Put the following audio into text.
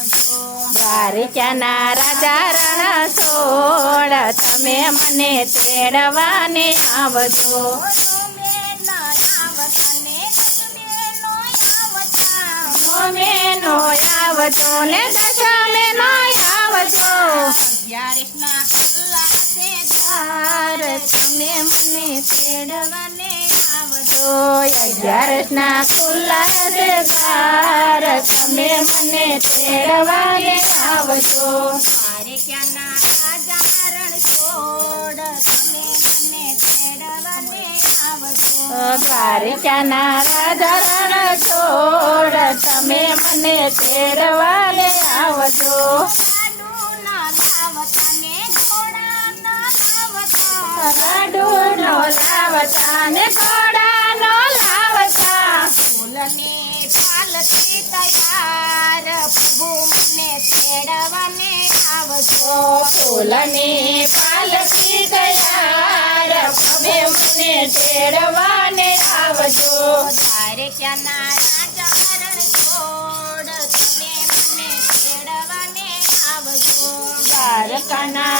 આવજો. દ્વારિકાના રાજા રણછોડ તમે મને તેડવાને આવજો. તમે ન આવતા ને દસમે નો આવતા. તમે નો આવજો ને દશમે નો આવજો. 11ના ખુલ્લા છે દ્વાર તમે મને તેડવાને આવજો. 11ના ખુલ્લા છે દ્વાર તમે મને તેડવાને આવજો. દ્વારિકાના રાજા રણછોડ તમે મને તેડવાને આવજો. દ્વારિકાના રાજા રણછોડ તમે મને તેડવાને આવજો. ગાડું ન લાવતા ને ઘોડા ન ગાડું નો લાવતા ને ઘોડા નો લાવતા. ફૂલને પાલથી તૈયાર પ્રભુ મને તેડવાને આવજો. ફૂલની પાલકી તૈયાર તમે મને તેડવાને આવજો. દ્વારિકાના રાજા રણછોડ તમે મને તેડવાને આવજો. દ્વારકાના